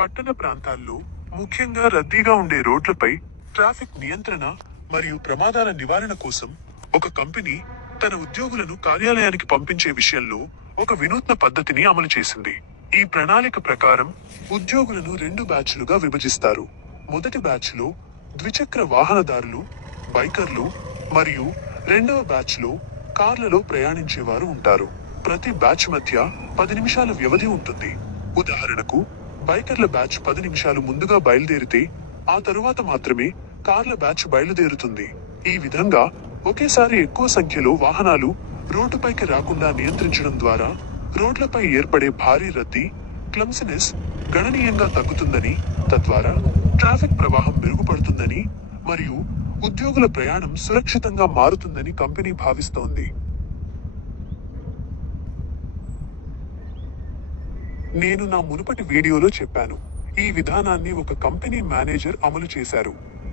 పట్టణ ప్రాంతాల్లో ముఖ్యంగా రద్దీగా ఉండే రోడ్లపై ట్రాఫిక్ నియంత్రణ మరియు ప్రమాదాల నివారణ కోసం ఒక కంపెనీ తన ఉద్యోగులను కార్యాలయానికి పంపించే విషయంలో ఒక వినూత్న పద్ధతిని అమలు చేసింది. ఈ ప్రణాళిక ప్రకారం ఉద్యోగులను 2 బ్యాచ్లుగా విభజిస్తారు. మొదటి బ్యాచ్లో ద్విచక్ర వాహనదారులు, బైకర్లు మరియు రెండవ బ్యాచ్లో కార్లలో ప్రయాణించేవారు ఉంటారు. ప్రతి బ్యాచ్ మధ్య 10 నిమిషాల వ్యవధి ఉంటుంది. ఉదాహరణకు, బైకర్ల బ్యాచ్ 10 నిమిషాలు ముందుగా బయలుదేరితే ఆ తరువాత మాత్రమే కార్ల బ్యాచ్ బయలుదేరుతుంది. ఈ విధంగా ఒకేసారి ఎక్కువ సంఖ్యలో వాహనాలు రోడ్డుపైకి రాకుండా నియంత్రించడం ద్వారా రోడ్లపై ఏర్పడే భారీ రద్దీ, క్లమ్సినెస్ గణనీయంగా తగ్గుతుందని, తద్వారా ట్రాఫిక్ ప్రవాహం మెరుగుపడుతుందని మరియు ఉద్యోగుల ప్రయాణం సురక్షితంగా మారుతుందని కంపెనీ భావిస్తోంది. నేను నా మునుపటి వీడియోలో చెప్పాను, ఈ విధానాన్ని ఒక కంపెనీ మేనేజర్ అమలు చేశారు.